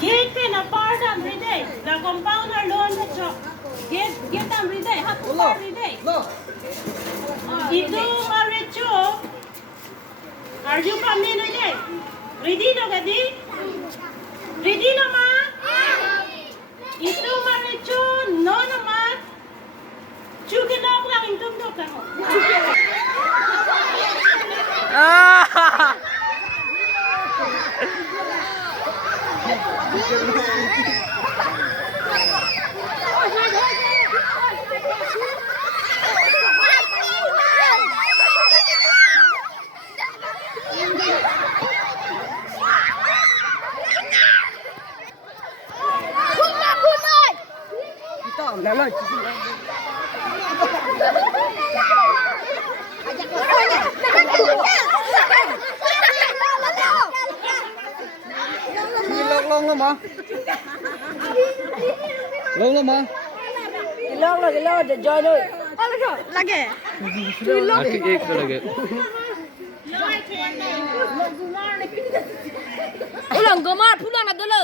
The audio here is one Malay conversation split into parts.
Gate pe na pardon ride. La compounder loan na chok. Gate am ride. Hat par ride. Itu maricho. Are you coming ride? Ready no gadi? Ready no ma? Itu maricho no no ma. Chukin na lang intum to ka. Long mà long mà long để chơi thôi lagi एक lagi ulang gemar pulang nak dulu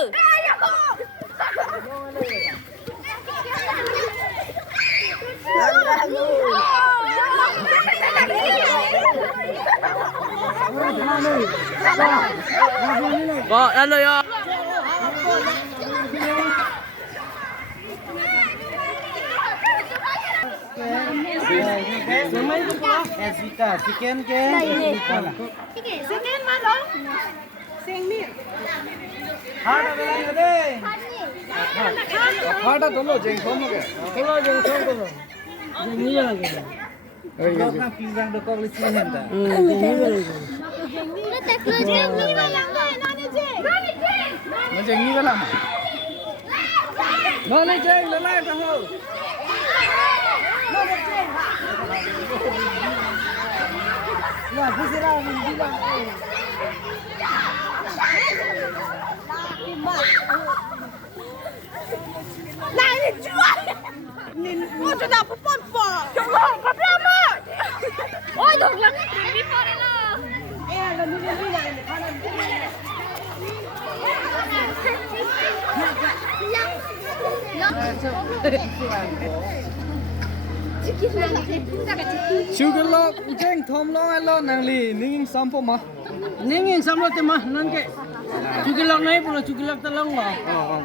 có ăn rồi à Ezita, chicken ke? Second ma lo. Sengmir. Hard ada lagi deh. Hard ada dulu, jeng kom ke? Kalau jeng kom dulu. Jeng ni lagi. Kau kan pisang tu kau boleh sini hendak. Jeng ni lagi. Jeng ni lah. Mana jeng? Lelai tahu. Wah, busirau bilang. Nah ini jual mau sudah pupon po jangan apa oh dong lagi ini pada lah ada ni Sugar log, jeng thom long alo nang li, ninging sampo ma. Ningin samlo te mah nan ke cukilak nai pula cukilak talong wa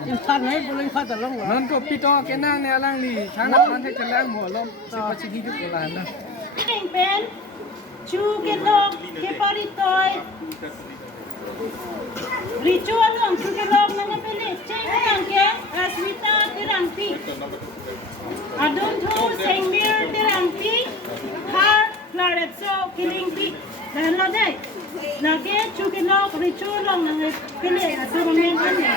insan nai pula insan talong wa Nan ko pito ke nang ne alang li, thang man the kelang mo lom se pa chi gi ko la na. King pen. Chukelok ke paritoy. Ritual ang chukelok mga pili. Cheng lang ke aswita tirangpi. Adun thu sengmir tirangpi. Har claretso kilingpi. Dahil na day. Nage chukelok ritual ang mga pili. Sa momentan niya.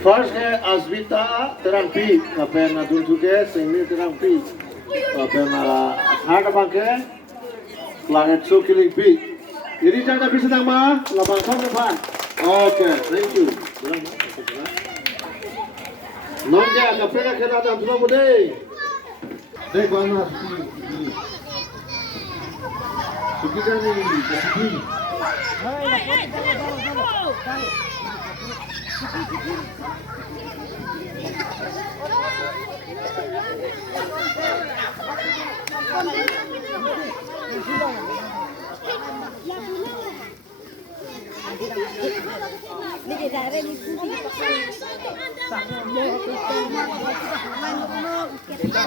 First है अस्विता तेरंपी अपन दुंसुके सेमी तेरंपी अपन हार्ड बांके planet so killing pig ini jangan bisa nama labang sama depan okay thank you nongga kapena kena ada dua bude deh mana kita ni Ini